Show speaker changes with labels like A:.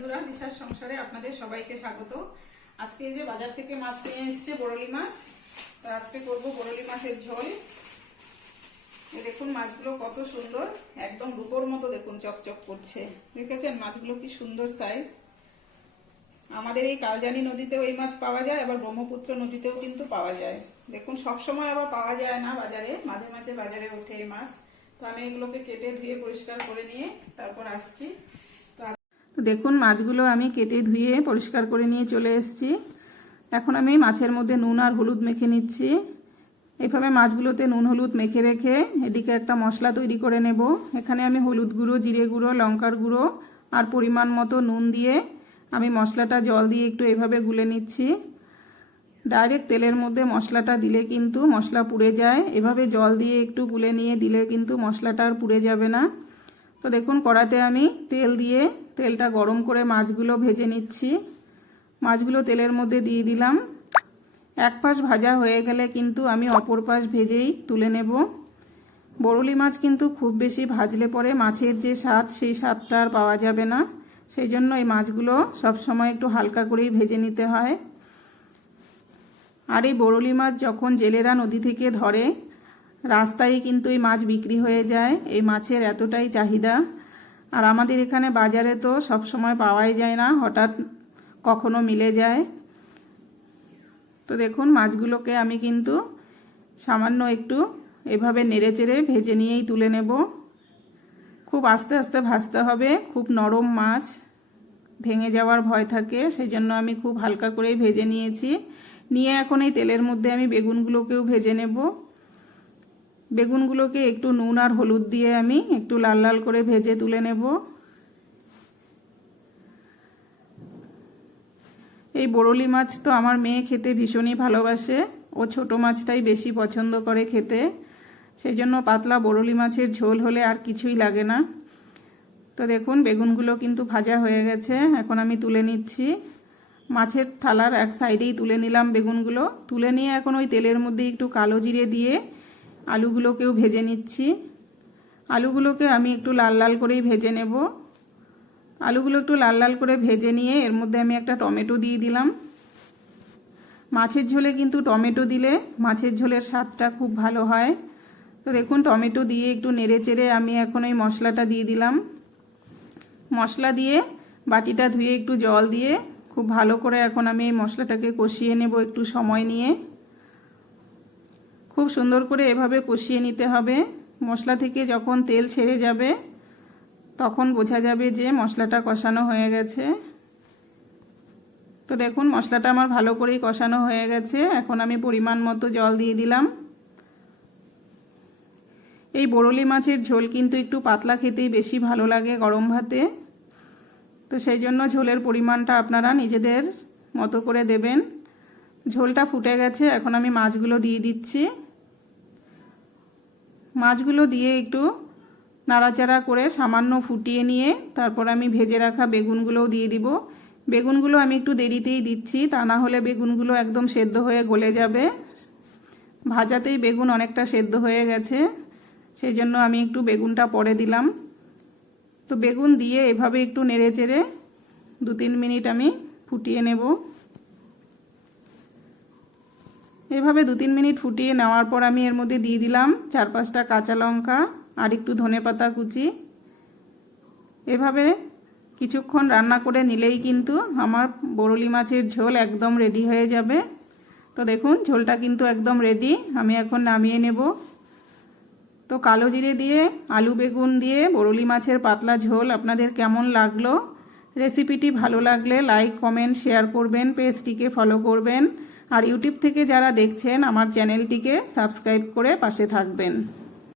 A: বন্ধুরা, দিশার সংসারে আপনাদের সবাইকে স্বাগত। আজকে যে বাজার থেকে মাছ নিয়ে এসছে বড়লি মাছ আজকে করব বড়লি মাছের ঝোল। দেখুন মাছগুলো কত সুন্দর, একদম রূপোর মতো দেখুন চকচক করছে। দেখেছেন মাছগুলো কি সুন্দর সাইজ আমাদের এই কালজানি নদীতেও এই মাছ পাওয়া যায়, আবার ব্রহ্মপুত্র নদীতেও কিন্তু পাওয়া যায়। দেখুন সব সময় আবার পাওয়া যায় না বাজারে, মাঝে মাঝে বাজারে ওঠে এই মাছ। তো আমি এগুলোকে কেটে ধুয়ে পরিষ্কার করে নিয়ে তারপর আসছি। তো দেখুন, মাছগুলো আমি কেটে ধুয়ে পরিষ্কার করে নিয়ে চলে এসেছি। এখন আমি মাছের মধ্যে নুন আর হলুদ মেখে নিচ্ছি। এইভাবে মাছগুলোতে নুন, হলুদ মেখে রেখে এদিকে একটা মশলা তৈরি করে নেব। এখানে আমি হলুদ গুঁড়ো, জিরে গুঁড়ো, লঙ্কার গুঁড়ো আর পরিমাণ মতো নুন দিয়ে আমি মশলাটা জল দিয়ে একটু এভাবে গুলে নিচ্ছি। ডাইরেক্ট তেলের মধ্যে মশলাটা দিলে কিন্তু মশলা পুড়ে যায়। এভাবে জল দিয়ে একটু গুলে নিয়ে দিলে কিন্তু মশলাটা আর পুড়ে যাবে না। তো দেখুন, কড়াতে আমি তেল দিয়ে তেলটা গরম করে মাছগুলো ভেজে নিচ্ছি। মাছগুলো তেলের মধ্যে দিয়ে দিলাম। এক পাশ ভাজা হয়ে গেলে কিন্তু আমি অপর পাশ ভেজেই তুলে নেব। বরলি মাছ কিন্তু খুব বেশি ভাজলে পরে মাছের যে স্বাদ, সেই স্বাদটা আর পাওয়া যাবে না। সেই জন্য এই মাছগুলো সবসময় একটু হালকা করেই ভেজে নিতে হয়। আর এই বরলি মাছ যখন জেলেরা নদী থেকে ধরে, রাস্তায় কিন্তু এই মাছ বিক্রি হয়ে যায়। এই মাছের এতটাই চাহিদা আর আমাদের এখানে বাজারে তো সব সময় পাওয়াই যায় না, হঠাৎ কখনো মিলে যায়। তো দেখুন, মাছগুলোকে আমি কিন্তু সামান্য একটু এভাবে নেড়ে চেড়ে ভেজে নিয়েই তুলে নেব। খুব আস্তে আস্তে ভাজতে হবে, খুব নরম মাছ। ভেঙে যাওয়ার ভয় থাকে সেই জন্য আমি খুব হালকা করেই ভেজে নিয়েছি। নিয়ে এখন এই তেলের মধ্যে আমি বেগুনগুলোকেও ভেজে নেব। বেগুনগুলোকে একটু নুন আর হলুদ দিয়ে আমি একটু লাল লাল করে ভেজে তুলে নেব। এই বরলি মাছ তো আমার মেয়ে খেতে ভীষণই ভালোবাসে। ও ছোট মাছটাই বেশি পছন্দ করে খেতে। সেই জন্য পাতলা বরলি মাছের ঝোল হলে আর কিছুই লাগে না। তো দেখুন, বেগুনগুলো কিন্তু ভাজা হয়ে গেছে। এখন আমি তুলে নিচ্ছি। মাছের থালার এক সাইডেই তুলে নিলাম বেগুনগুলো। তুলে নিয়ে এখন ওই তেলের মধ্যে একটু কালো জিরে দিয়ে আলুগুলোকেও ভেজে নিচ্ছি। আলুগুলোকে আমি একটু লাল লাল করেই ভেজে নেব। আলুগুলো একটু লাল লাল করে ভেজে নিয়ে এর মধ্যে আমি একটা টমেটো দিয়ে দিলাম। মাছের ঝোলে কিন্তু টমেটো দিলে মাছের ঝোলের স্বাদটা খুব ভালো হয়। তো দেখুন, টমেটো দিয়ে একটু নেড়ে চেড়ে আমি এখন এই মশলাটা দিয়ে দিলাম। মশলা দিয়ে বাটিটা ধুয়ে একটু জল দিয়ে খুব ভালো করে এখন আমি এই মশলাটাকে কষিয়ে নেব একটু সময় নিয়ে। খুব সুন্দর করে এভাবে কষিয়ে নিতে হবে। মশলা থেকে যখন তেল ছেড়ে যাবে, তখন বোঝা যাবে যে মশলাটা কষানো হয়ে গেছে। তো দেখুন, মশলাটা আমার ভালো করেই কষানো হয়ে গেছে। এখন আমি পরিমাণ মতো জল দিয়ে দিলাম। এই বরলি মাছের ঝোল কিন্তু একটু পাতলা খেতেই বেশি ভালো লাগে গরম ভাতে। তো সেই জন্য ঝোলের পরিমাণটা আপনারা নিজেদের মতো করে দেবেন। ঝোলটা ফুটে গেছে, এখন আমি মাছগুলো দিয়ে দিচ্ছি। মাছগুলো দিয়ে একটু নাড়াচাড়া করে সামান্য ফুটিয়ে নিয়ে তারপর আমি ভেজে রাখা বেগুনগুলোও দিয়ে দিব। বেগুনগুলো আমি একটু দেরিতেই দিচ্ছি, তা না হলে বেগুনগুলো একদম সেদ্ধ হয়ে গলে যাবে। ভাজাতেই বেগুন অনেকটা সেদ্ধ হয়ে গেছে, সেই জন্য আমি একটু বেগুনটা পরে দিলাম। তো বেগুন দিয়ে এভাবে একটু নেড়ে চেড়ে দু তিন মিনিট আমি ফুটিয়ে নেব। এভাবে দু তিন মিনিট ফুটিয়ে নেওয়ার পর আমি এর মধ্যে দিয়ে দিলাম চার পাঁচটা কাঁচা লঙ্কা আর একটু ধনে পাতা কুচি। এভাবে কিছুক্ষণ রান্না করে নিলেই কিন্তু আমার বরলি মাছের ঝোল একদম রেডি হয়ে যাবে। তো দেখুন, ঝোলটা কিন্তু একদম রেডি। আমি এখন নামিয়ে নেব। তো কালো জিরে দিয়ে, আলু বেগুন দিয়ে বরলি মাছের পাতলা ঝোল আপনাদের কেমন লাগল? রেসিপিটি ভালো লাগলে লাইক, কমেন্ট, শেয়ার করবেন, পেজটিকে ফলো করবেন। আর ইউটিউব থেকে যারা দেখছেন আমার চ্যানেলটিকে সাবস্ক্রাইব করে পাশে থাকবেন।